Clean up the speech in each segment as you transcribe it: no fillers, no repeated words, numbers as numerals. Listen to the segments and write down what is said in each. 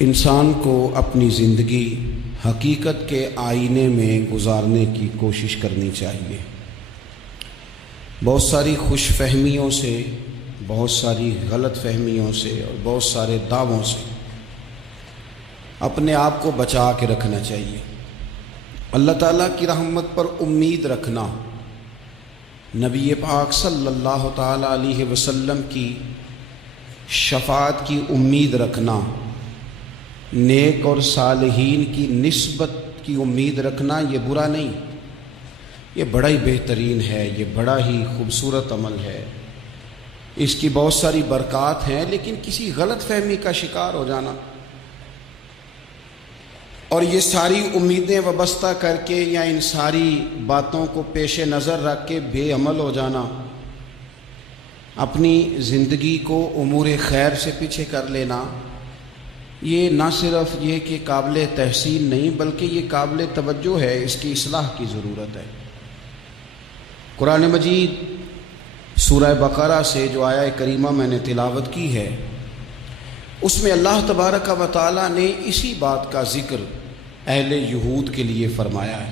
انسان کو اپنی زندگی حقیقت کے آئینے میں گزارنے کی کوشش کرنی چاہیے۔ بہت ساری خوش فہمیوں سے، بہت ساری غلط فہمیوں سے اور بہت سارے دعووں سے اپنے آپ کو بچا کے رکھنا چاہیے۔ اللہ تعالیٰ کی رحمت پر امید رکھنا، نبی پاک صلی اللہ تعالیٰ علیہ وسلم کی شفاعت کی امید رکھنا، نیک اور صالحین کی نسبت کی امید رکھنا، یہ برا نہیں، یہ بڑا ہی بہترین ہے، یہ بڑا ہی خوبصورت عمل ہے، اس کی بہت ساری برکات ہیں۔ لیکن کسی غلط فہمی کا شکار ہو جانا اور یہ ساری امیدیں وابستہ کر کے یا ان ساری باتوں کو پیش نظر رکھ کے بے عمل ہو جانا، اپنی زندگی کو امور خیر سے پیچھے کر لینا، یہ نہ صرف یہ کہ قابل تحسین نہیں بلکہ یہ قابل توجہ ہے، اس کی اصلاح کی ضرورت ہے۔ قرآن مجید سورہ بقرہ سے جو آیہ کریمہ میں نے تلاوت کی ہے، اس میں اللہ تبارک و تعالیٰ نے اسی بات کا ذکر اہل یہود کے لیے فرمایا ہے۔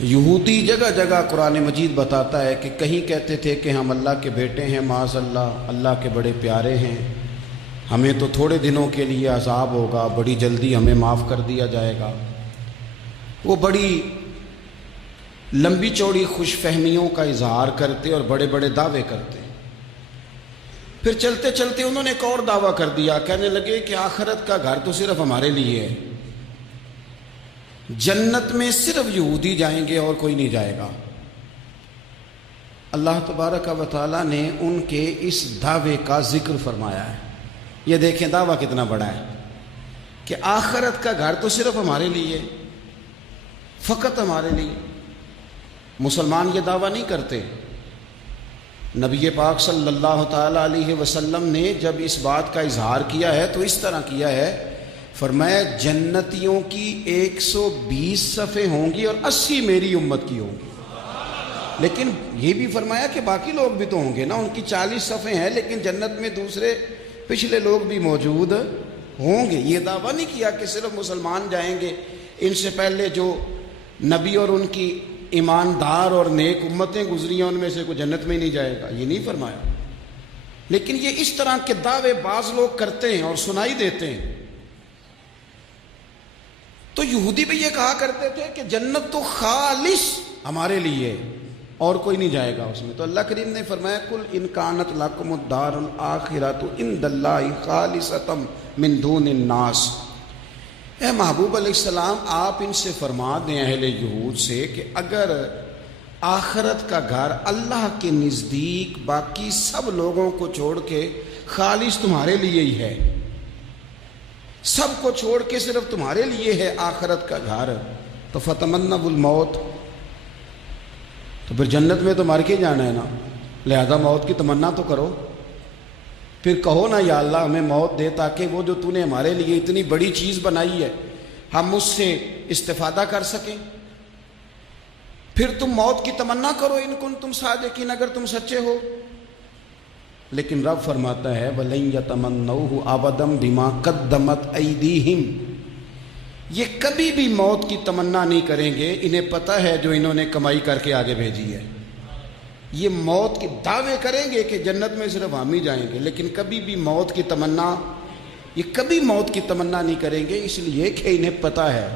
یہودی جگہ جگہ قرآن مجید بتاتا ہے کہ کہیں کہتے تھے کہ ہم اللہ کے بیٹے ہیں، معاذ اللہ، اللہ کے بڑے پیارے ہیں، ہمیں تو تھوڑے دنوں کے لیے عذاب ہوگا، بڑی جلدی ہمیں معاف کر دیا جائے گا۔ وہ بڑی لمبی چوڑی خوش فہمیوں کا اظہار کرتے اور بڑے بڑے دعوے کرتے۔ پھر چلتے چلتے انہوں نے ایک اور دعویٰ کر دیا، کہنے لگے کہ آخرت کا گھر تو صرف ہمارے لیے ہے، جنت میں صرف یہودی جائیں گے اور کوئی نہیں جائے گا۔ اللہ تبارک و تعالیٰ نے ان کے اس دعوے کا ذکر فرمایا ہے۔ یہ دیکھیں دعویٰ کتنا بڑا ہے کہ آخرت کا گھر تو صرف ہمارے لیے، فقط ہمارے لیے۔ مسلمان یہ دعویٰ نہیں کرتے۔ نبی پاک صلی اللہ تعالیٰ علیہ وسلم نے جب اس بات کا اظہار کیا ہے تو اس طرح کیا ہے، فرمایا جنتیوں کی 120 صفیں ہوں گی اور 80 میری امت کی ہوں گی۔ لیکن یہ بھی فرمایا کہ باقی لوگ بھی تو ہوں گے نا، ان کی 40 صفیں ہیں لیکن جنت میں دوسرے پچھلے لوگ بھی موجود ہوں گے۔ یہ دعویٰ نہیں کیا کہ صرف مسلمان جائیں گے، ان سے پہلے جو نبی اور ان کی ایماندار اور نیک امتیں گزری ہیں ان میں سے کوئی جنت میں ہی نہیں جائے گا، یہ نہیں فرمایا۔ لیکن یہ اس طرح کے دعوے بعض لوگ کرتے ہیں اور سنائی دیتے ہیں۔ تو یہودی بھی یہ کہا کرتے تھے کہ جنت تو خالص ہمارے لیے اور کوئی نہیں جائے گا اس میں۔ تو اللہ کریم نے فرمایا کل ان کانت لکم الدار الآخرۃ عند اللہ خالصۃ من دون الناس، اے محبوب علیہ السلام آپ ان سے فرما دیں اہل یہود سے کہ اگر آخرت کا گھر اللہ کے نزدیک باقی سب لوگوں کو چھوڑ کے خالص تمہارے لیے ہی ہے، سب کو چھوڑ کے صرف تمہارے لیے ہے آخرت کا گھر، تو فتمنوا الموت، تو پھر جنت میں تو مر کے جانا ہے نا، لہذا موت کی تمنا تو کرو۔ پھر کہو نا یا اللہ ہمیں موت دے تاکہ وہ جو تو نے ہمارے لیے اتنی بڑی چیز بنائی ہے ہم اس سے استفادہ کر سکیں۔ پھر تم موت کی تمنا کرو ان کنتم صادقین، اگر تم سچے ہو۔ لیکن رب فرماتا ہے وَلَن يَتَمَنَّوْهُ أَبَدًا بِمَا قَدَّمَتْ أَيْدِيهِمْ، یہ کبھی بھی موت کی تمنا نہیں کریں گے، انہیں پتہ ہے جو انہوں نے کمائی کر کے آگے بھیجی ہے۔ یہ موت کے دعوے کریں گے کہ جنت میں صرف ہم ہی جائیں گے، لیکن کبھی بھی موت کی تمنا، یہ کبھی موت کی تمنا نہیں کریں گے، اس لیے کہ انہیں پتہ ہے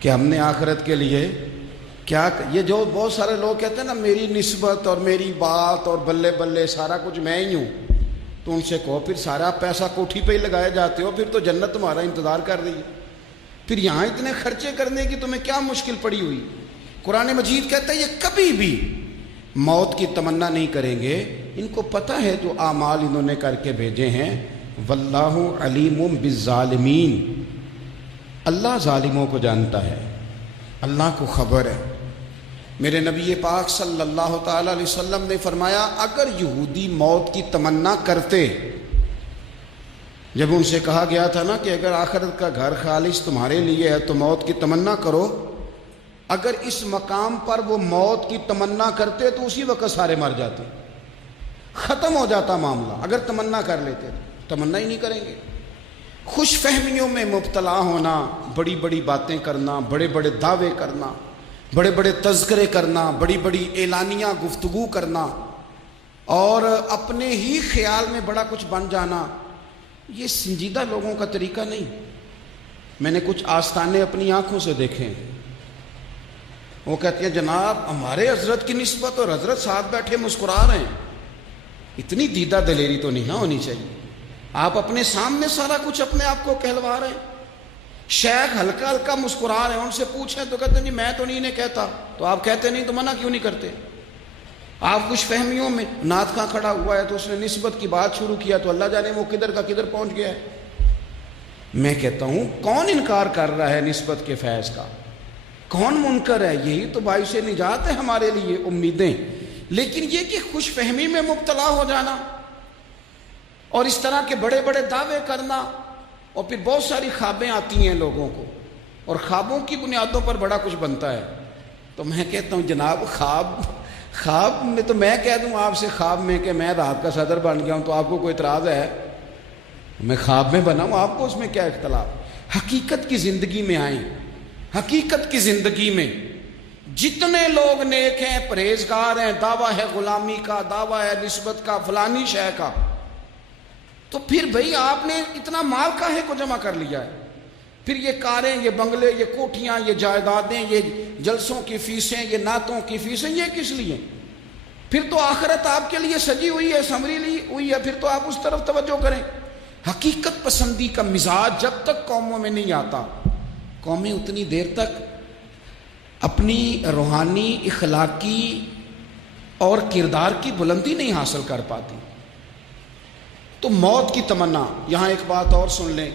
کہ ہم نے آخرت کے لیے کیا۔ یہ جو بہت سارے لوگ کہتے ہیں نا میری نسبت اور میری بات اور بلے بلے سارا کچھ میں ہی ہوں، تو ان سے کہو پھر سارا پیسہ کوٹھی پہ ہی لگائے جاتے ہو، پھر تو جنت تمہارا انتظار کر رہی ہے، پھر یہاں اتنے خرچے کرنے کی تمہیں کیا مشکل پڑی ہوئی۔ قرآن مجید کہتا ہے یہ کبھی بھی موت کی تمنا نہیں کریں گے، ان کو پتہ ہے جو اعمال انہوں نے کر کے بھیجے ہیں۔ واللہ علیم بالظالمین، اللہ ظالموں کو جانتا ہے، اللہ کو خبر ہے۔ میرے نبی پاک صلی اللہ تعالیٰ علیہ وسلم نے فرمایا اگر یہودی موت کی تمنا کرتے، جب ان سے کہا گیا تھا نا کہ اگر آخرت کا گھر خالص تمہارے لیے ہے تو موت کی تمنا کرو، اگر اس مقام پر وہ موت کی تمنا کرتے تو اسی وقت سارے مر جاتے، ختم ہو جاتا معاملہ۔ اگر تمنا کر لیتے تو تمنا ہی نہیں کریں گے۔ خوش فہمیوں میں مبتلا ہونا، بڑی بڑی باتیں کرنا، بڑے بڑے دعوے کرنا، بڑے بڑے تذکرے کرنا، بڑی بڑی اعلانیہ گفتگو کرنا اور اپنے ہی خیال میں بڑا کچھ بن جانا، یہ سنجیدہ لوگوں کا طریقہ نہیں۔ میں نے کچھ آستانے اپنی آنکھوں سے دیکھے ہیں، وہ کہتے ہیں جناب ہمارے حضرت کی نسبت اور حضرت ساتھ بیٹھے مسکرا رہے ہیں۔ اتنی دیدہ دلیری تو نہیں نہ ہونی چاہیے، آپ اپنے سامنے سارا کچھ اپنے آپ کو کہلوا رہے ہیں۔ شیخ ہلکا ہلکا مسکرا رہے ہیں، ان سے پوچھیں تو کہتے ہیں جی میں تو نہیں انہیں کہتا، تو آپ کہتے نہیں تو منع کیوں نہیں کرتے؟ آپ خوش فہمیوں میں، نعت خواں کھڑا ہوا ہے تو اس نے نسبت کی بات شروع کیا تو اللہ جانے وہ کدھر کا کدھر پہنچ گیا ہے۔ میں کہتا ہوں کون انکار کر رہا ہے نسبت کے فیض کا؟ کون منکر ہے؟ یہی تو باعث نجات ہے ہمارے لیے، امیدیں۔ لیکن یہ کہ خوش فہمی میں مبتلا ہو جانا اور اس طرح کے بڑے بڑے دعوے کرنا، اور پھر بہت ساری خوابیں آتی ہیں لوگوں کو اور خوابوں کی بنیادوں پر بڑا کچھ بنتا ہے۔ تو میں کہتا ہوں جناب خواب میں تو میں کہہ دوں آپ سے خواب میں کہ میں رات کا صدر بن گیا ہوں تو آپ کو کوئی اعتراض ہے؟ میں خواب میں بنا ہوں، آپ کو اس میں کیا اختلاف؟ حقیقت کی زندگی میں آئیں۔ حقیقت کی زندگی میں جتنے لوگ نیک ہیں، پرہیزگار ہیں، دعویٰ ہے غلامی کا، دعویٰ ہے نسبت کا، فلانی شے کا، تو پھر بھئی آپ نے اتنا مال کاہے کو جمع کر لیا ہے؟ پھر یہ کاریں، یہ بنگلے، یہ کوٹھیاں، یہ جائیدادیں، یہ جلسوں کی فیسیں، یہ نعتوں کی فیسیں، یہ کس لیے؟ پھر تو آخرت آپ کے لیے سجی ہوئی ہے، سنوری ہوئی ہے، پھر تو آپ اس طرف توجہ کریں۔ حقیقت پسندی کا مزاج جب تک قوموں میں نہیں آتا، قومیں اتنی دیر تک اپنی روحانی، اخلاقی اور کردار کی بلندی نہیں حاصل کر پاتی۔ تو موت کی تمنا، یہاں ایک بات اور سن لیں،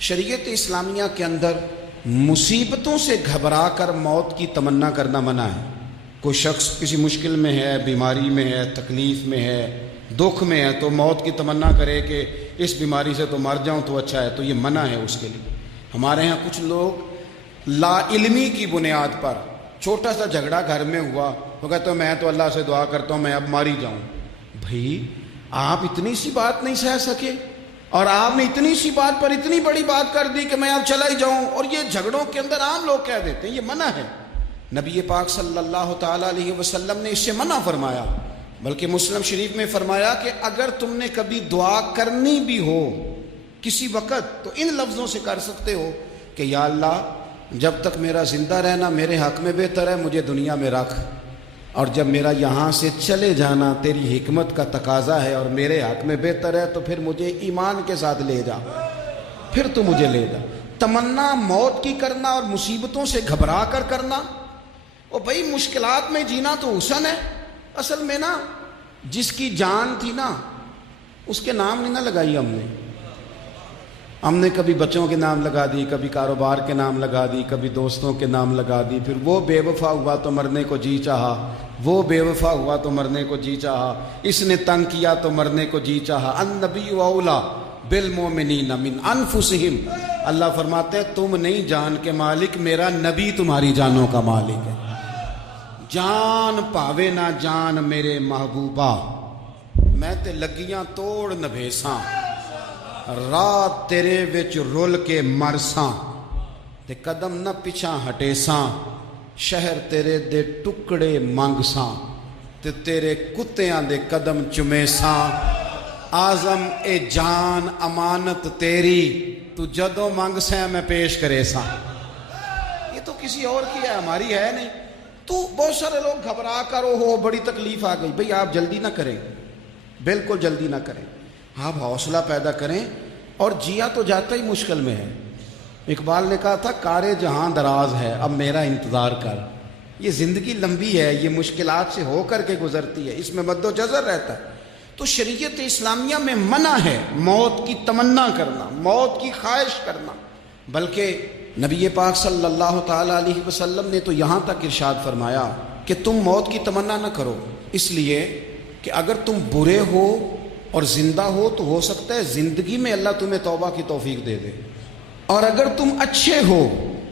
شریعت اسلامیہ کے اندر مصیبتوں سے گھبرا کر موت کی تمنا کرنا منع ہے۔ کوئی شخص کسی مشکل میں ہے، بیماری میں ہے، تکلیف میں ہے، دکھ میں ہے، تو موت کی تمنا کرے کہ اس بیماری سے تو مر جاؤں تو اچھا ہے، تو یہ منع ہے اس کے لیے۔ ہمارے ہاں کچھ لوگ لا علمی کی بنیاد پر چھوٹا سا جھگڑا گھر میں ہوا تو کہتے ہیں میں تو اللہ سے دعا کرتا ہوں میں اب مار ہی جاؤں۔ بھائی آپ اتنی سی بات نہیں سہ سکے اور آپ نے اتنی سی بات پر اتنی بڑی بات کر دی کہ میں اب چلا ہی جاؤں، اور یہ جھگڑوں کے اندر عام لوگ کہہ دیتے ہیں، یہ منع ہے۔ نبی پاک صلی اللہ تعالیٰ علیہ وسلم نے اس سے منع فرمایا، بلکہ مسلم شریف میں فرمایا کہ اگر تم نے کبھی دعا کرنی بھی ہو کسی وقت تو ان لفظوں سے کر سکتے ہو کہ یا اللہ جب تک میرا زندہ رہنا میرے حق میں بہتر ہے، مجھے دنیا میں رکھ، اور جب میرا یہاں سے چلے جانا تیری حکمت کا تقاضا ہے اور میرے حق میں بہتر ہے تو پھر مجھے ایمان کے ساتھ لے جا، پھر تو مجھے لے جا۔ تمنا موت کی کرنا اور مصیبتوں سے گھبرا کر کرنا، اور بھائی مشکلات میں جینا تو حسن ہے۔ اصل میں نا جس کی جان تھی نا اس کے نام نہیں نہ لگائی ہم نے کبھی بچوں کے نام لگا دی، کبھی کاروبار کے نام لگا دی، کبھی دوستوں کے نام لگا دی، پھر وہ بے وفا ہوا تو مرنے کو جی چاہا، وہ بے وفا ہوا تو مرنے کو جی چاہا، اس نے تنگ کیا تو مرنے کو جی چاہا۔ النبی اولا بالمؤمنین من انفسہم، اللہ فرماتے ہیں تم نہیں جان کے مالک، میرا نبی تمہاری جانوں کا مالک ہے۔ جان پاوے نہ جان میرے محبوبہ، میں تے لگیاں توڑ نبھیساں، رات تیرے وچ رول کے مرساں، تے قدم نہ پیچھا ہٹیساں، شہر تیرے دے ٹکڑے منگساں، تے تیرے کتیاں دے قدم چمیساں، آزم اے جان امانت تیری، تو جدوں منگ سیں میں پیش کرے ساں۔ یہ تو کسی اور کی ہے، ہماری ہے نہیں۔ تو بہت سارے لوگ گھبرا کر ہو بڑی تکلیف آ گئی، بھئی آپ جلدی نہ کریں، بالکل جلدی نہ کریں، آپ حوصلہ پیدا کریں، اور جیا تو جاتا ہی مشکل میں ہے۔ اقبال نے کہا تھا کار جہاں دراز ہے اب میرا انتظار کر، یہ زندگی لمبی ہے، یہ مشکلات سے ہو کر کے گزرتی ہے، اس میں مد و جزر رہتا ہے۔ تو شریعت اسلامیہ میں منع ہے موت کی تمنا کرنا، موت کی خواہش کرنا، بلکہ نبی پاک صلی اللہ تعالیٰ علیہ وسلم نے تو یہاں تک ارشاد فرمایا کہ تم موت کی تمنا نہ کرو، اس لیے کہ اگر تم برے ہو اور زندہ ہو سکتا ہے زندگی میں اللہ تمہیں توبہ کی توفیق دے دے، اور اگر تم اچھے ہو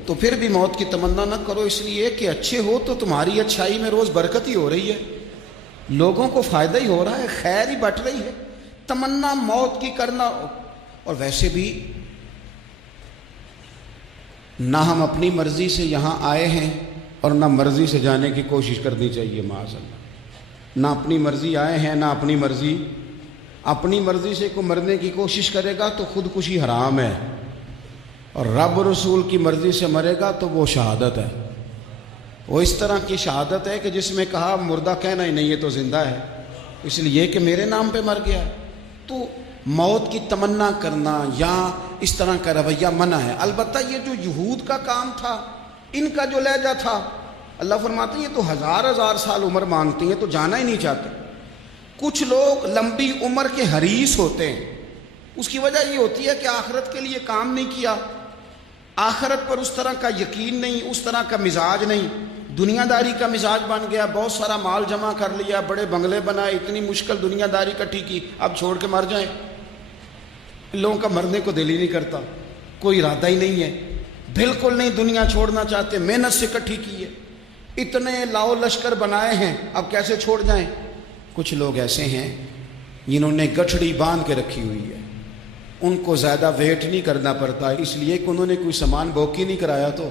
تو پھر بھی موت کی تمنا نہ کرو، اس لیے کہ اچھے ہو تو تمہاری اچھائی میں روز برکت ہی ہو رہی ہے، لوگوں کو فائدہ ہی ہو رہا ہے، خیر ہی بٹ رہی ہے۔ تمنا موت کی کرنا، اور ویسے بھی نہ ہم اپنی مرضی سے یہاں آئے ہیں اور نہ مرضی سے جانے کی کوشش کرنی چاہیے معاذ اللہ۔ نہ اپنی مرضی آئے ہیں نہ اپنی مرضی سے کوئی مرنے کی کوشش کرے گا تو خودکشی حرام ہے، اور رب رسول کی مرضی سے مرے گا تو وہ شہادت ہے۔ وہ اس طرح کی شہادت ہے کہ جس میں کہا مردہ کہنا ہی نہیں، یہ تو زندہ ہے، اس لیے کہ میرے نام پہ مر گیا ہے۔ تو موت کی تمنا کرنا یا اس طرح کا رویہ منع ہے۔ البتہ یہ جو یہود کا کام تھا، ان کا جو لہجہ تھا، اللہ فرماتے ہیں یہ تو ہزار سال عمر مانگتی ہیں تو جانا ہی نہیں چاہتے۔ کچھ لوگ لمبی عمر کے حریص ہوتے ہیں، اس کی وجہ یہ ہوتی ہے کہ آخرت کے لیے کام نہیں کیا، آخرت پر اس طرح کا یقین نہیں، اس طرح کا مزاج نہیں، دنیا داری کا مزاج بن گیا، بہت سارا مال جمع کر لیا، بڑے بنگلے بنائے، اتنی مشکل دنیا داری کٹھی کی، اب چھوڑ کے مر جائیں۔ لوگوں کا مرنے کو دل ہی نہیں کرتا، کوئی ارادہ ہی نہیں ہے، بالکل نہیں دنیا چھوڑنا چاہتے، محنت سے کٹھی کی ہے، اتنے لاؤ لشکر بنائے ہیں، اب کیسے چھوڑ جائیں۔ کچھ لوگ ایسے ہیں جنہوں نے گٹھڑی باندھ کے رکھی ہوئی ہے، ان کو زیادہ ویٹ نہیں کرنا پڑتا، اس لیے کہ انہوں نے کوئی سامان بوکی نہیں کرایا، تو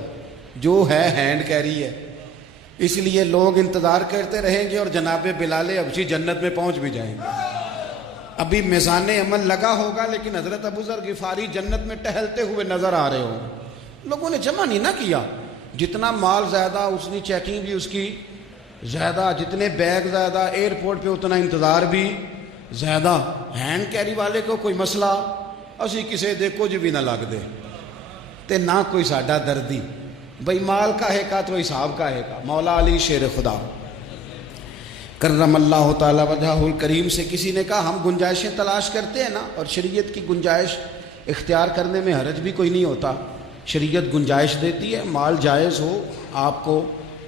جو ہے ہینڈ کیری ہے، اس لیے لوگ انتظار کرتے رہیں گے اور جناب بلال حبشی جنت میں پہنچ بھی جائیں گے۔ ابھی میزان عمل لگا ہوگا لیکن حضرت ابو ذر غفاری جنت میں ٹہلتے ہوئے نظر آ رہے ہوں۔ لوگوں نے جمع نہیں نہ کیا، جتنا مال زیادہ اتنی چیکنگ بھی اس کی زیادہ، جتنے بیگ زیادہ، ایئرپورٹ پہ اتنا انتظار بھی زیادہ۔ ہینڈ کیری والے کو کوئی مسئلہ اسی کسے دے کچھ بھی نہ لگ دے تے نہ کوئی ساڈا دردی، بھئی مال کا ہے کا تو حساب کا ہے کا۔ مولا علی شیر خدا کرم اللہ تعالی وجہہ الکریم سے کسی نے کہا ہم گنجائشیں تلاش کرتے ہیں نا، اور شریعت کی گنجائش اختیار کرنے میں حرج بھی کوئی نہیں ہوتا، شریعت گنجائش دیتی ہے، مال جائز ہو آپ کو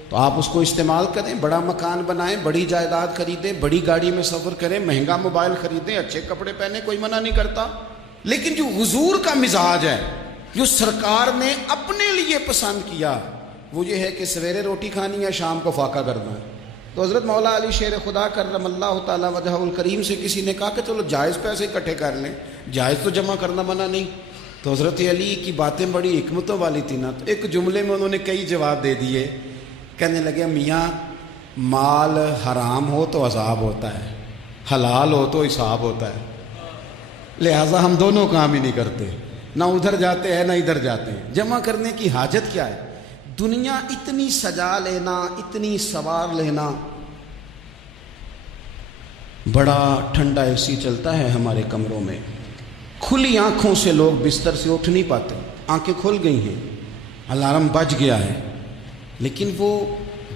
تو آپ اس کو استعمال کریں، بڑا مکان بنائیں، بڑی جائیداد خریدیں، بڑی گاڑی میں سفر کریں، مہنگا موبائل خریدیں، اچھے کپڑے پہنے، کوئی منع نہیں کرتا۔ لیکن جو حضور کا مزاج ہے، جو سرکار نے اپنے لیے پسند کیا، وہ یہ ہے کہ سویرے روٹی کھانی ہے، شام کو فاقہ کرنا ہے۔ تو حضرت مولا علی شیر خدا کرم اللہ تعالی وجہہ الکریم سے کسی نے کہا کہ چلو جائز پیسے اکٹھے کر لیں، جائز تو جمع کرنا منع نہیں۔ تو حضرت علی کی باتیں بڑی حکمتوں والی تھی نا، تو ایک جملے میں انہوں نے کئی جواب دے دیے۔ کہنے لگے میاں مال حرام ہو تو عذاب ہوتا ہے، حلال ہو تو حساب ہوتا ہے، لہٰذا ہم دونوں کام ہی نہیں کرتے، نہ ادھر جاتے ہیں نہ ادھر جاتے ہیں۔ جمع کرنے کی حاجت کیا ہے؟ دنیا اتنی سجا لینا، اتنی سوار لینا، بڑا ٹھنڈا اے سی چلتا ہے ہمارے کمروں میں، کھلی آنکھوں سے لوگ بستر سے اٹھ نہیں پاتے، آنکھیں کھل گئی ہیں، الارم بج گیا ہے، لیکن وہ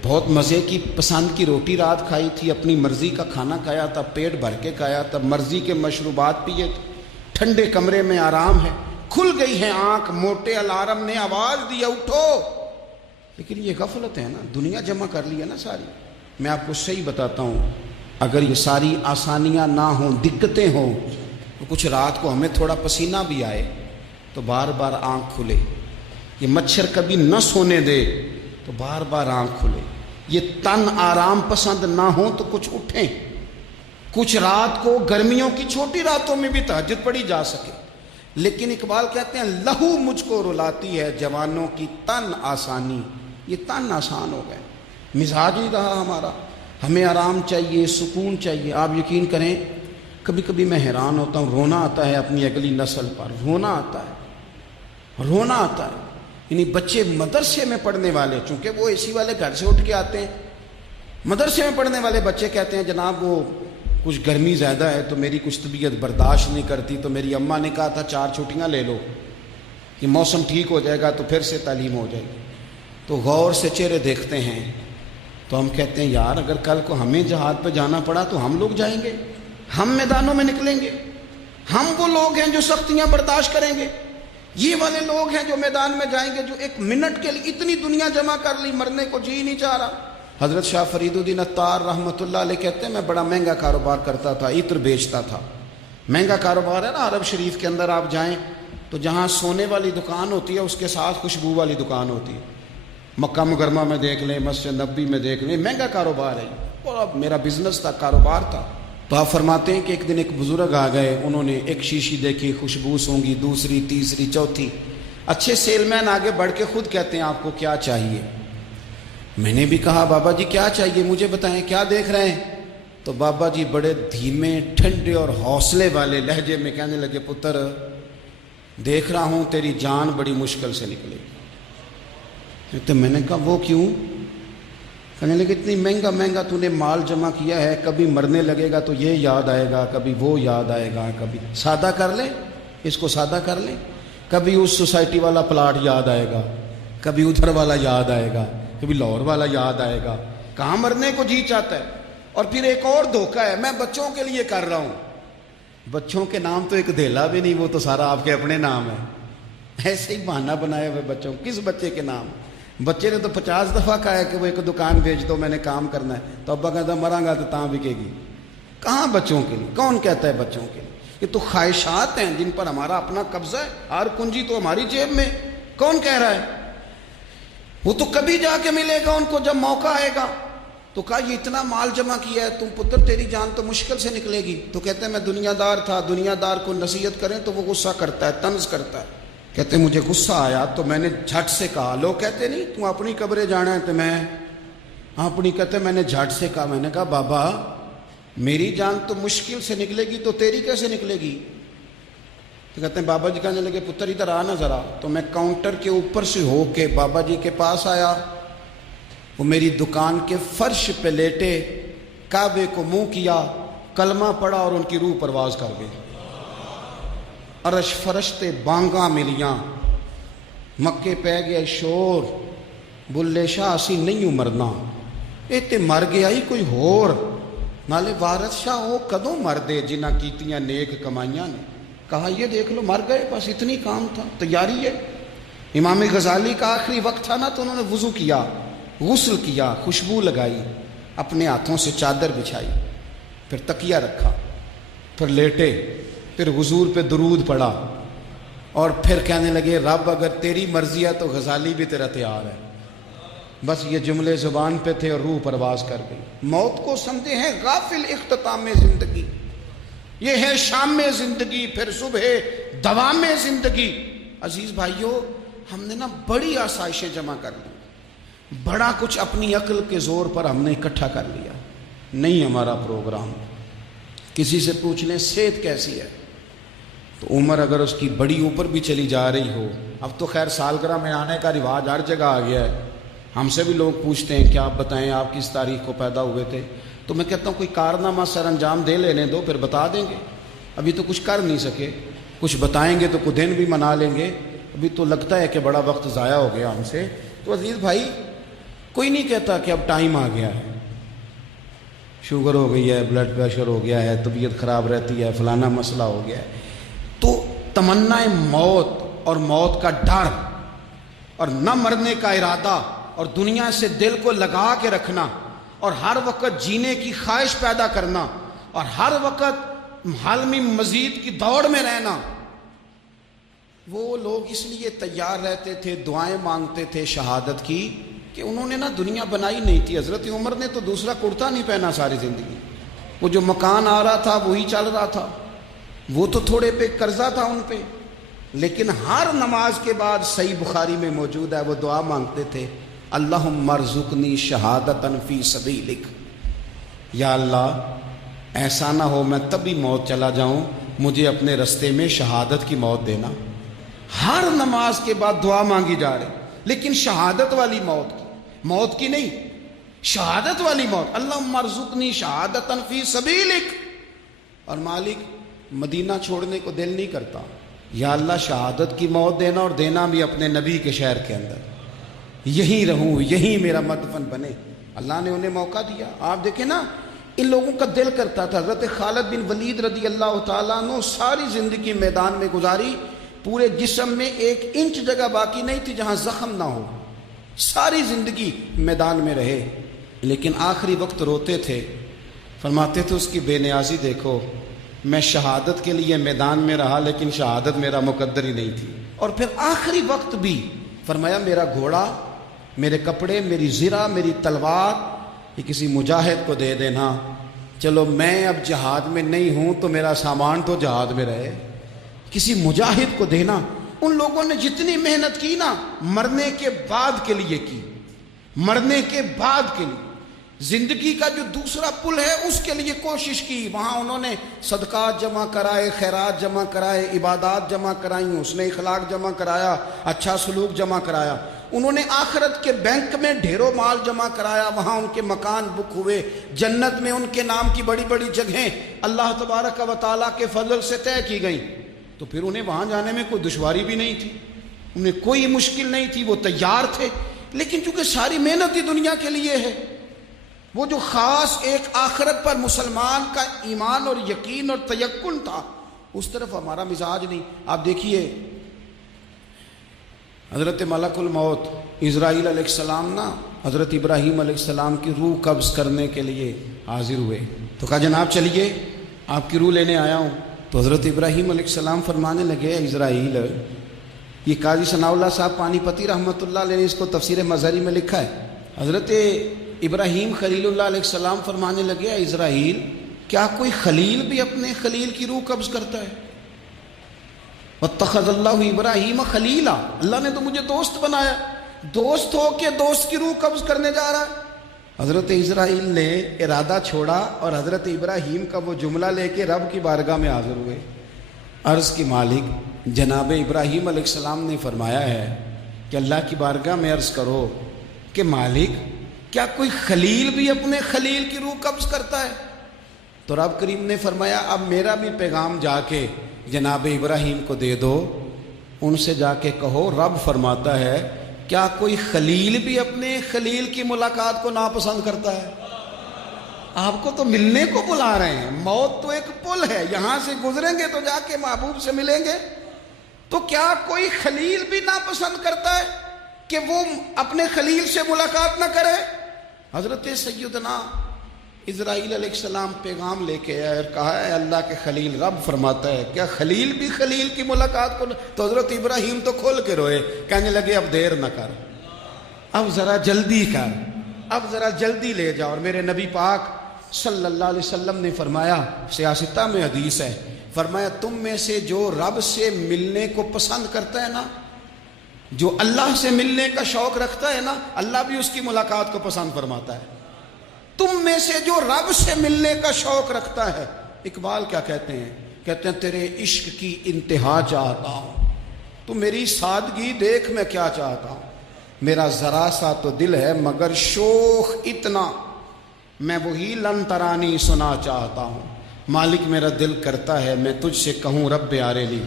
بہت مزے کی پسند کی روٹی رات کھائی تھی، اپنی مرضی کا کھانا کھایا تھا، پیٹ بھر کے کھایا تھا، مرضی کے مشروبات پیے تھے، ٹھنڈے کمرے میں آرام ہے، کھل گئی ہے آنکھ، موٹے الارم نے آواز دیا اٹھو، لیکن یہ غفلت ہے نا، دنیا جمع کر لی ہے نا ساری۔ میں آپ کو صحیح بتاتا ہوں، اگر یہ ساری آسانیاں نہ ہوں، دقتیں ہوں، تو کچھ رات کو ہمیں تھوڑا پسینہ بھی آئے تو بار بار آنکھ کھلے، یہ مچھر کبھی نہ سونے دے تو بار بار آنکھ کھلے، یہ تن آرام پسند نہ ہو تو کچھ اٹھیں، کچھ رات کو گرمیوں کی چھوٹی راتوں میں بھی تہجد پڑھی جا سکے۔ لیکن اقبال کہتے ہیں لہو مجھ کو رلاتی ہے جوانوں کی تن آسانی، یہ تن آسان ہو گئے، مزاج ہی رہا ہمارا، ہمیں آرام چاہیے، سکون چاہیے۔ آپ یقین کریں کبھی کبھی میں حیران ہوتا ہوں، رونا آتا ہے اپنی اگلی نسل پر، رونا آتا ہے، یعنی بچے مدرسے میں پڑھنے والے، چونکہ وہ اے سی والے گھر سے اٹھ کے آتے ہیں، مدرسے میں پڑھنے والے بچے کہتے ہیں جناب وہ کچھ گرمی زیادہ ہے تو میری کچھ طبیعت برداشت نہیں کرتی، تو میری اماں نے کہا تھا 4 چھٹیاں لے لو کہ موسم ٹھیک ہو جائے گا تو پھر سے تعلیم ہو جائے گی۔ تو غور سے چہرے دیکھتے ہیں تو ہم کہتے ہیں یار اگر کل کو ہمیں جہاد پہ جانا پڑا تو ہم لوگ جائیں گے، ہم میدانوں میں نکلیں گے، ہم وہ لوگ ہیں جو سختیاں برداشت کریں گے، یہ والے لوگ ہیں جو میدان میں جائیں گے جو ایک منٹ کے لیے اتنی دنیا جمع کر لی، مرنے کو جی نہیں چاہ رہا۔ حضرت شاہ فرید الدین عطار رحمۃ اللہ علیہ کہتے ہیں میں بڑا مہنگا کاروبار کرتا تھا، عطر بیچتا تھا، مہنگا کاروبار ہے نا، عرب شریف کے اندر آپ جائیں تو جہاں سونے والی دکان ہوتی ہے اس کے ساتھ خوشبو والی دکان ہوتی ہے، مکہ مکرمہ میں دیکھ لیں، مسجد نبوی میں دیکھ لیں، مہنگا کاروبار ہے، اور اب میرا بزنس تھا، کاروبار تھا۔ تو آپ فرماتے ہیں کہ ایک دن ایک بزرگ آ گئے، انہوں نے ایک شیشی دیکھی، خوشبو سونگی، دوسری، تیسری، چوتھی، اچھے سیل مین آگے بڑھ کے خود کہتے ہیں آپ کو کیا چاہیے. میں نے بھی کہا بابا جی کیا چاہیے مجھے بتائیں, کیا دیکھ رہے ہیں؟ تو بابا جی بڑے دھیمے ٹھنڈے اور حوصلے والے لہجے میں کہنے لگے, پتر دیکھ رہا ہوں تیری جان بڑی مشکل سے نکلے گی. تو میں نے کہا وہ کیوں؟ کہنے لگے اتنی مہنگا مہنگا تو نے مال جمع کیا ہے, کبھی مرنے لگے گا تو یہ یاد آئے گا, کبھی وہ یاد آئے گا, کبھی سادہ کر لیں اس کو سادہ کر لیں, کبھی اس سوسائٹی والا پلاٹ یاد آئے گا, کبھی ادھر والا یاد آئے گا, کبھی لاہور والا یاد آئے گا. کہاں مرنے کو جی چاہتا ہے. اور پھر ایک اور دھوکہ ہے, میں بچوں کے لیے کر رہا ہوں. بچوں کے نام تو ایک دھیلا بھی نہیں, وہ تو سارا آپ کے اپنے نام ہے. ایسے ہی بہانہ بنایا ہوئے بچوں, کس بچے کے نام؟ بچے نے تو 50 دفعہ کہا ہے کہ وہ ایک دکان بھیج دو, میں نے کام کرنا ہے. تو ابا کہتا مراں گا تو تاں بکے گی. کہاں بچوں کے لیے؟ کون کہتا ہے بچوں کے لیے؟ یہ تو خواہشات ہیں جن پر ہمارا اپنا قبضہ ہے. ہر کنجی تو ہماری جیب میں. کون کہہ رہا ہے؟ وہ تو کبھی جا کے ملے گا ان کو جب موقع آئے گا. تو کہا یہ اتنا مال جمع کیا ہے تم پتر, تیری جان تو مشکل سے نکلے گی. تو کہتے ہیں میں دنیا دار تھا, دنیا دار کو نصیحت کریں تو وہ غصہ کرتا ہے, طنز کرتا ہے. کہتے مجھے غصہ آیا تو میں نے جھٹ سے کہا, لوگ کہتے نہیں تم اپنی قبریں جانا ہے, تو میں اپنی کہتے میں نے جھٹ سے کہا, میں نے کہا بابا میری جان تو مشکل سے نکلے گی تو تیری کیسے نکلے گی؟ تو کہتے ہیں بابا جی کہنے لگے پتر ادھر آنا ذرا. تو میں کاؤنٹر کے اوپر سے ہو کے بابا جی کے پاس آیا. وہ میری دکان کے فرش پہ لیٹے, کعبے کو منہ کیا, کلمہ پڑھا اور ان کی روح پرواز کر گئی. عرش فرشتے بانگاں ملیاں, مکے پہ گیا شور, بلے شاہ اسی نہیں مرنا, اے تے مر گیا ہی کوئی ہور, نالے وارث شاہ وہ کدوں مر دے جنہ کیتیاں نیک کمائیاں نے. کہا یہ دیکھ لو مر گئے, بس اتنی کام تھا, تیاری ہے. امام غزالی کا آخری وقت تھا نا, تو انہوں نے وضو کیا, غسل کیا, خوشبو لگائی, اپنے ہاتھوں سے چادر بچھائی, پھر تکیہ رکھا, پھر لیٹے, پھر حضور پہ درود پڑھا, اور پھر کہنے لگے رب اگر تیری مرضی ہے تو غزالی بھی تیرا تیار ہے. بس یہ جملے زبان پہ تھے اور روح پرواز کر گئی. موت کو سمجھے ہیں غافل اختتام زندگی, یہ ہے شام میں زندگی, پھر صبح دوام میں زندگی. عزیز بھائیوں, ہم نے نا بڑی آسائشیں جمع کر لی, بڑا کچھ اپنی عقل کے زور پر ہم نے اکٹھا کر لیا. نہیں ہمارا پروگرام. کسی سے پوچھ لیں صحت کیسی ہے, تو عمر اگر اس کی بڑی اوپر بھی چلی جا رہی ہو, اب تو خیر سالگرہ میں آنے کا رواج ہر جگہ آ گیا ہے, ہم سے بھی لوگ پوچھتے ہیں کہ آپ بتائیں آپ کس تاریخ کو پیدا ہوئے تھے. تو میں کہتا ہوں کوئی کارنامہ سر انجام دے لینے دو, پھر بتا دیں گے. ابھی تو کچھ کر نہیں سکے, کچھ بتائیں گے تو کچھ دن بھی منا لیں گے. ابھی تو لگتا ہے کہ بڑا وقت ضائع ہو گیا ہم سے. تو عزیز بھائی, کوئی نہیں کہتا کہ اب ٹائم آ گیا ہے, شوگر ہو گئی ہے, بلڈ پریشر ہو گیا ہے, طبیعت خراب رہتی ہے, فلانا مسئلہ ہو گیا ہے. تو تمنا موت اور موت کا ڈر اور نہ مرنے کا ارادہ اور دنیا سے دل کو لگا کے رکھنا اور ہر وقت جینے کی خواہش پیدا کرنا اور ہر وقت حالمی مزید کی دوڑ میں رہنا, وہ لوگ اس لیے تیار رہتے تھے, دعائیں مانگتے تھے شہادت کی, کہ انہوں نے نا دنیا بنائی نہیں تھی. حضرت عمر نے تو دوسرا کرتا نہیں پہنا ساری زندگی. وہ جو مکان آ رہا تھا وہی چل رہا تھا, وہ تو تھوڑے پہ قرضہ تھا ان پہ, لیکن ہر نماز کے بعد صحیح بخاری میں موجود ہے, وہ دعا مانگتے تھے اللہم ارزقنی شہادتا فی سبیلک, یا اللہ ایسا نہ ہو میں تب بھی موت چلا جاؤں, مجھے اپنے رستے میں شہادت کی موت دینا. ہر نماز کے بعد دعا مانگی جا رہی, لیکن شہادت والی موت کی نہیں, شہادت والی موت. اللہم ارزقنی شہادتا فی سبیلک. اور مالک مدینہ چھوڑنے کو دل نہیں کرتا, یا اللہ شہادت کی موت دینا, اور دینا بھی اپنے نبی کے شہر کے اندر, یہیں رہوں, یہیں میرا مدفن بنے. اللہ نے انہیں موقع دیا. آپ دیکھیں نا, ان لوگوں کا دل کرتا تھا. حضرت خالد بن ولید رضی اللہ تعالیٰ عنہ ساری زندگی میدان میں گزاری, پورے جسم میں 1 انچ جگہ باقی نہیں تھی جہاں زخم نہ ہو, ساری زندگی میدان میں رہے, لیکن آخری وقت روتے تھے, فرماتے تھے اس کی بے نیازی دیکھو, میں شہادت کے لیے میدان میں رہا لیکن شہادت میرا مقدر ہی نہیں تھی. اور پھر آخری وقت بھی فرمایا میرا گھوڑا, میرے کپڑے, میری زرہ, میری تلوار یہ کسی مجاہد کو دے دینا. چلو میں اب جہاد میں نہیں ہوں تو میرا سامان تو جہاد میں رہے, کسی مجاہد کو دینا. ان لوگوں نے جتنی محنت کی نا مرنے کے بعد کے لیے کی، مرنے کے بعد کے لیے زندگی کا جو دوسرا پل ہے اس کے لیے کوشش کی، وہاں انہوں نے صدقات جمع کرائے، خیرات جمع کرائے، عبادات جمع کرائیں، حسن اخلاق جمع کرایا، اچھا سلوک جمع کرایا، انہوں نے آخرت کے بینک میں ڈھیروں مال جمع کرایا، وہاں ان کے مکان بک ہوئے، جنت میں ان کے نام کی بڑی بڑی جگہیں اللہ تبارک و تعالیٰ کے فضل سے طے کی گئیں، تو پھر انہیں وہاں جانے میں کوئی دشواری بھی نہیں تھی، انہیں کوئی مشکل نہیں تھی، وہ تیار تھے، لیکن چونکہ ساری محنت ہی دنیا کے لیے ہے، وہ جو خاص ایک آخرت پر مسلمان کا ایمان اور یقین اور تیقن تھا اس طرف ہمارا مزاج نہیں۔ آپ دیکھیے حضرت ملک الموت اسرائیل علیہ السلام نا حضرت ابراہیم علیہ السلام کی روح قبض کرنے کے لیے حاضر ہوئے، تو کہا جناب چلیے آپ کی روح لینے آیا ہوں، تو حضرت ابراہیم علیہ السلام فرمانے لگے اسرائیل، یہ قاضی ثناء اللہ صاحب پانی پتی رحمۃ اللہ علیہ نے اس کو تفسیر مظہری میں لکھا ہے، حضرت ابراہیم خلیل اللہ علیہ السلام فرمانے لگے اسرائیل کیا کوئی خلیل بھی اپنے خلیل کی روح قبض کرتا ہے؟ واتخذ اللہ ابراہیم خلیلا، اللہ نے تو مجھے دوست بنایا، دوست ہو کے دوست کی روح قبض کرنے جا رہا ہے۔ حضرت اسرائیل نے ارادہ چھوڑا اور حضرت ابراہیم کا وہ جملہ لے کے رب کی بارگاہ میں حاضر ہوئے، عرض کی مالک جناب ابراہیم علیہ السلام نے فرمایا ہے کہ اللہ کی بارگاہ میں عرض کرو کہ مالک کیا کوئی خلیل بھی اپنے خلیل کی روح قبض کرتا ہے؟ تو رب کریم نے فرمایا اب میرا بھی پیغام جا کے جناب ابراہیم کو دے دو، ان سے جا کے کہو رب فرماتا ہے کیا کوئی خلیل بھی اپنے خلیل کی ملاقات کو ناپسند کرتا ہے؟ آپ کو تو ملنے کو بلا رہے ہیں، موت تو ایک پل ہے، یہاں سے گزریں گے تو جا کے محبوب سے ملیں گے، تو کیا کوئی خلیل بھی ناپسند کرتا ہے کہ وہ اپنے خلیل سے ملاقات نہ کرے؟ حضرت سیدنا اسرائیل علیہ السلام پیغام لے کے آئے اور کہا ہے اللہ کے خلیل رب فرماتا ہے کیا خلیل بھی خلیل کی ملاقات کو؟ تو حضرت ابراہیم تو کھول کے روئے، کہنے لگے اب دیر نہ کر، اب ذرا جلدی کر، اب ذرا جلدی لے جا۔ اور میرے نبی پاک صلی اللہ علیہ وسلم نے فرمایا، سیاستہ میں حدیث ہے، فرمایا تم میں سے جو رب سے ملنے کو پسند کرتا ہے نا، جو اللہ سے ملنے کا شوق رکھتا ہے نا، اللہ بھی اس کی ملاقات کو پسند فرماتا ہے۔ تم میں سے جو رب سے ملنے کا شوق رکھتا ہے، اقبال کیا کہتے ہیں؟ کہتے ہیں تیرے عشق کی انتہا چاہتا ہوں، تو میری سادگی دیکھ میں کیا چاہتا ہوں، میرا ذرا سا تو دل ہے مگر شوق اتنا، میں وہی لن ترانی سنا چاہتا ہوں، مالک میرا دل کرتا ہے میں تجھ سے کہوں رب آرینی،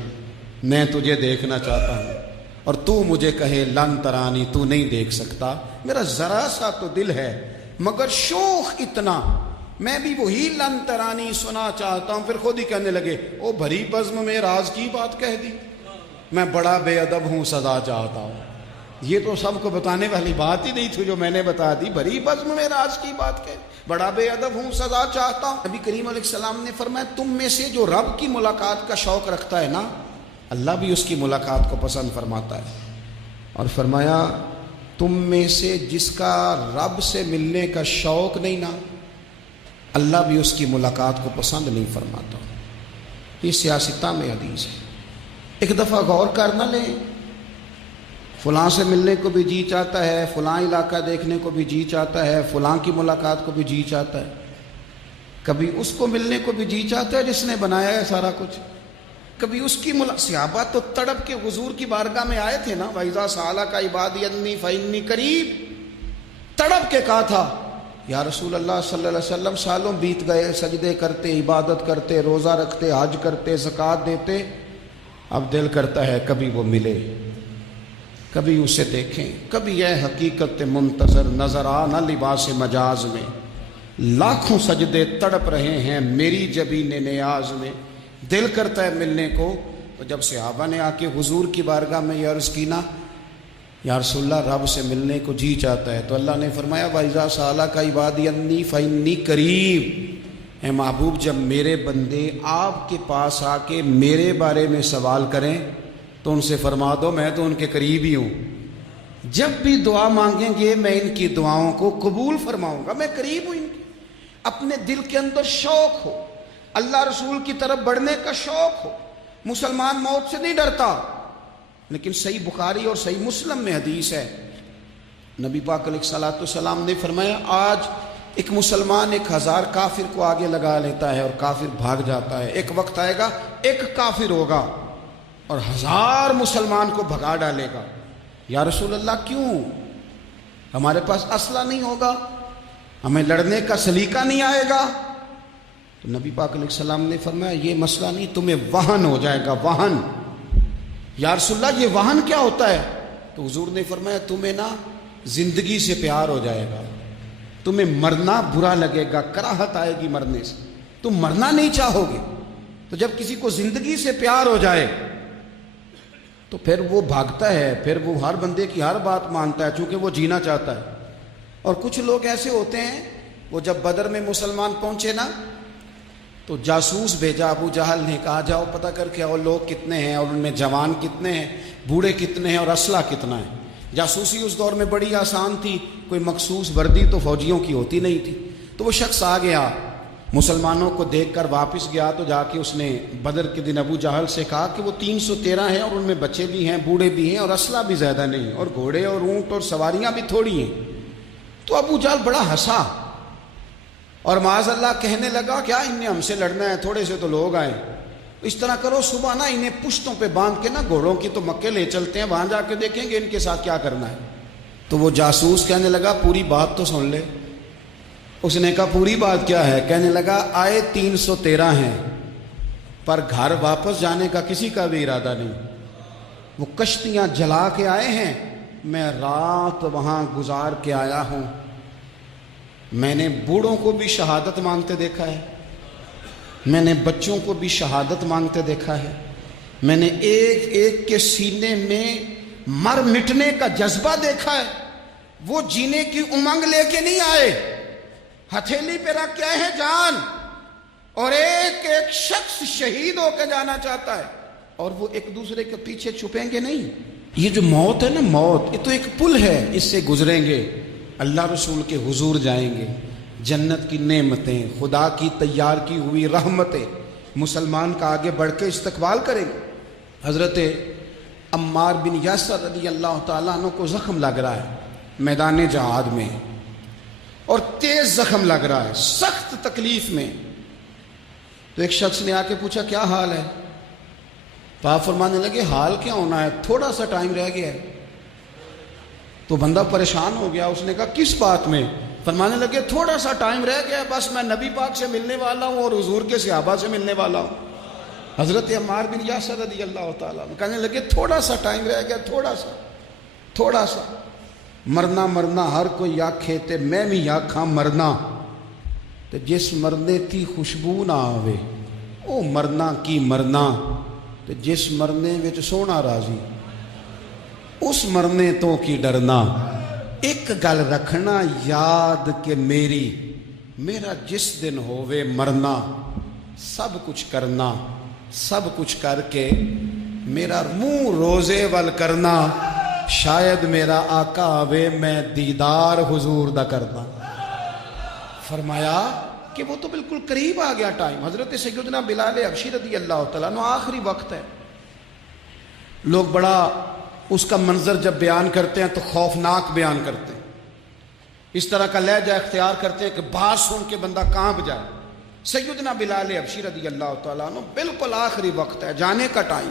میں تجھے دیکھنا چاہتا ہوں اور تو مجھے کہے لن ترانی، تو نہیں دیکھ سکتا، میرا ذرا سا تو دل ہے مگر شوق اتنا، میں بھی وہی لن ترانی سنا چاہتا ہوں۔ پھر خود ہی کہنے لگے او بھری بزم میں راز کی بات کہہ دی، میں بڑا بے ادب ہوں سزا چاہتا ہوں۔ یہ تو سب کو بتانے والی بات ہی نہیں تھی جو میں نے بتا دی، بھری بزم میں راز کی بات کہہ، بڑا بے ادب ہوں سزا چاہتا ہوں۔ نبی کریم علیہ السلام نے فرمایا تم میں سے جو رب کی ملاقات کا شوق رکھتا ہے نا، اللہ بھی اس کی ملاقات کو پسند فرماتا ہے۔ اور فرمایا تم میں سے جس کا رب سے ملنے کا شوق نہیں نا، اللہ بھی اس کی ملاقات کو پسند نہیں فرماتا۔ یہ سیاستہ میں حدیث ہے، ایک دفعہ غور کر نہ لیں، فلاں سے ملنے کو بھی جی چاہتا ہے، فلاں علاقہ دیکھنے کو بھی جی چاہتا ہے، فلاں کی ملاقات کو بھی جی چاہتا ہے، کبھی اس کو ملنے کو بھی جی چاہتا ہے جس نے بنایا ہے سارا کچھ، کبھی اس کی صحابہ تو تڑپ کے حضور کی بارگاہ میں آئے تھے نا، وَإِذَا سَأَلَكَ عِبَادِي عَنِّي فَإِنِّي قَرِيبٌ، تڑپ کے کہا تھا یا رسول اللہ صلی اللہ علیہ وسلم سالوں بیت گئے، سجدے کرتے، عبادت کرتے، روزہ رکھتے، حج کرتے، زکوٰۃ دیتے، اب دل کرتا ہے کبھی وہ ملے، کبھی اسے دیکھیں، کبھی اے حقیقت منتظر نظر آ نہ لباس مجاز میں، لاکھوں سجدے تڑپ رہے ہیں میری جبین نیاز میں، دل کرتا ہے ملنے کو۔ تو جب صحابہ نے آ کے حضور کی بارگاہ میں یہ عرض کی نا یا رسول اللہ رب سے ملنے کو جی چاہتا ہے، تو اللہ نے فرمایا وَإِذَا سَأَلَكَ عِبَادِي عَنِّي فَإِنِّي قَرِيبٌ، اے محبوب جب میرے بندے آپ کے پاس آ کے میرے بارے میں سوال کریں تو ان سے فرما دو میں تو ان کے قریب ہی ہوں، جب بھی دعا مانگیں گے میں ان کی دعاؤں کو قبول فرماؤں گا، میں قریب ہوں ان کے۔ اپنے دل کے اندر شوق ہو، اللہ رسول کی طرف بڑھنے کا شوق ہو، مسلمان موت سے نہیں ڈرتا، لیکن صحیح بخاری اور صحیح مسلم میں حدیث ہے، نبی پاک علیہ الصلوۃ والسلام نے فرمایا آج ایک مسلمان 1000 کافر کو آگے لگا لیتا ہے اور کافر بھاگ جاتا ہے، ایک وقت آئے گا ایک کافر ہوگا اور 1000 مسلمان کو بھگا ڈالے گا۔ یا رسول اللہ کیوں؟ ہمارے پاس اسلحہ نہیں ہوگا، ہمیں لڑنے کا سلیقہ نہیں آئے گا؟ تو نبی پاک علیہ السلام نے فرمایا یہ مسئلہ نہیں، تمہیں وہن ہو جائے گا، وہن۔ یا رسول اللہ یہ وہن کیا ہوتا ہے؟ تو حضور نے فرمایا تمہیں نا زندگی سے پیار ہو جائے گا، تمہیں مرنا برا لگے گا، کراہت آئے گی مرنے سے، تم مرنا نہیں چاہو گے۔ تو جب کسی کو زندگی سے پیار ہو جائے تو پھر وہ بھاگتا ہے، پھر وہ ہر بندے کی ہر بات مانتا ہے چونکہ وہ جینا چاہتا ہے۔ اور کچھ لوگ ایسے ہوتے ہیں، وہ جب بدر میں مسلمان پہنچے نا تو جاسوس بھیجا ابو جہل نے، کہا جاؤ پتہ کر کے اور لوگ کتنے ہیں اور ان میں جوان کتنے ہیں، بوڑھے کتنے ہیں اور اسلحہ کتنا ہے۔ جاسوسی اس دور میں بڑی آسان تھی، کوئی مخصوص وردی تو فوجیوں کی ہوتی نہیں تھی۔ تو وہ شخص آ گیا، مسلمانوں کو دیکھ کر واپس گیا، تو جا کے اس نے بدر کے دن ابو جہل سے کہا کہ وہ 313 ہیں اور ان میں بچے بھی ہیں، بوڑھے بھی ہیں اور اسلحہ بھی زیادہ نہیں، اور گھوڑے اور اونٹ اور سواریاں بھی تھوڑی ہیں۔ تو ابو جہل بڑا ہنسا اور معاذ اللہ کہنے لگا کیا ان نے ہم سے لڑنا ہے؟ تھوڑے سے تو لوگ آئے، اس طرح کرو صبح نا انہیں پشتوں پہ باندھ کے نا گھوڑوں کی تو مکے لے چلتے ہیں، وہاں جا کے دیکھیں گے ان کے ساتھ کیا کرنا ہے۔ تو وہ جاسوس کہنے لگا پوری بات تو سن لے۔ اس نے کہا پوری بات کیا ہے؟ کہنے لگا آئے 313 ہیں پر گھر واپس جانے کا کسی کا بھی ارادہ نہیں، وہ کشتیاں جلا کے آئے ہیں، میں رات وہاں گزار کے آیا ہوں، میں نے بوڑھوں کو بھی شہادت مانگتے دیکھا ہے، میں نے بچوں کو بھی شہادت مانگتے دیکھا ہے، میں نے ایک ایک کے سینے میں مر مٹنے کا جذبہ دیکھا ہے، وہ جینے کی امنگ لے کے نہیں آئے، ہتھیلی پہ رکھ کے آئے ہیں جان، اور ایک ایک شخص شہید ہو کے جانا چاہتا ہے، اور وہ ایک دوسرے کے پیچھے چھپیں گے نہیں۔ یہ جو موت ہے نا، موت یہ تو ایک پل ہے، اس سے گزریں گے، اللہ رسول کے حضور جائیں گے، جنت کی نعمتیں، خدا کی تیار کی ہوئی رحمتیں، مسلمان کا آگے بڑھ کے استقبال کریں گے۔ حضرت عمار بن یاسر رضی اللہ تعالیٰ عنہ کو زخم لگ رہا ہے میدان جہاد میں، اور تیز زخم لگ رہا ہے، سخت تکلیف میں۔ تو ایک شخص نے آ کے پوچھا کیا حال ہے؟ تو آپ فرمانے لگے حال کیا ہونا ہے، تھوڑا سا ٹائم رہ گیا ہے۔ تو بندہ پریشان ہو گیا، اس نے کہا کس بات میں؟ فرمانے لگے تھوڑا سا ٹائم رہ گیا، بس میں نبی پاک سے ملنے والا ہوں اور حضور کے صحابہ سے ملنے والا ہوں۔ حضرت عمار بن یاسر رضی اللہ تعالیٰ کہنے لگے تھوڑا سا ٹائم رہ گیا، تھوڑا سا مرنا مرنا ہر کوئی آکھے تے میں بھی آکھاں مرنا، تے جس مرنے تی خوشبو نہ آوے او مرنا کی مرنا، تے جس مرنے وچ سونا راضی اس مرنے تو کی ڈرنا۔ ایک گل رکھنا یاد کہ میرا جس دن ہووے مرنا، سب کچھ کرنا، سب کچھ کر کے میرا منہ روزے ول کرنا، شاید میرا آقا آوے میں دیدار حضور دا کرنا۔ فرمایا کہ وہ تو بالکل قریب آ گیا ٹائم۔ حضرت سیدنا بلال حبشی رضی اللہ تعالیٰ عنہ آخری وقت ہے، لوگ بڑا اس کا منظر جب بیان کرتے ہیں تو خوفناک بیان کرتے ہیں، اس طرح کا لہجہ اختیار کرتے ہیں کہ بات سن کے بندہ کانپ جائے۔ سیدنا بلال حبشی رضی اللہ تعالیٰ عنہ بالکل آخری وقت ہے، جانے کا ٹائم۔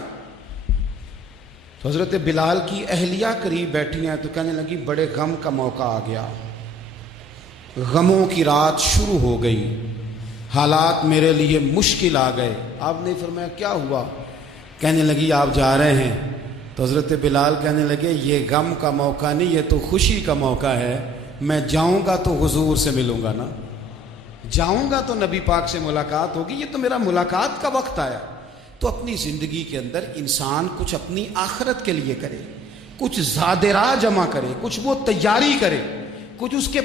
تو حضرت بلال کی اہلیہ قریب بیٹھی ہیں تو کہنے لگی بڑے غم کا موقع آ گیا، غموں کی رات شروع ہو گئی، حالات میرے لیے مشکل آ گئے۔ آپ نے فرمایا کیا ہوا؟ کہنے لگی آپ جا رہے ہیں؟ تو حضرت بلال کہنے لگے یہ غم کا موقع نہیں، یہ تو خوشی کا موقع ہے، میں جاؤں گا تو حضور سے ملوں گا نا، جاؤں گا تو نبی پاک سے ملاقات ہوگی، یہ تو میرا ملاقات کا وقت آیا۔ تو اپنی زندگی کے اندر انسان کچھ اپنی آخرت کے لیے کرے، کچھ زاد راہ جمع کرے، کچھ وہ تیاری کرے، کچھ اس کے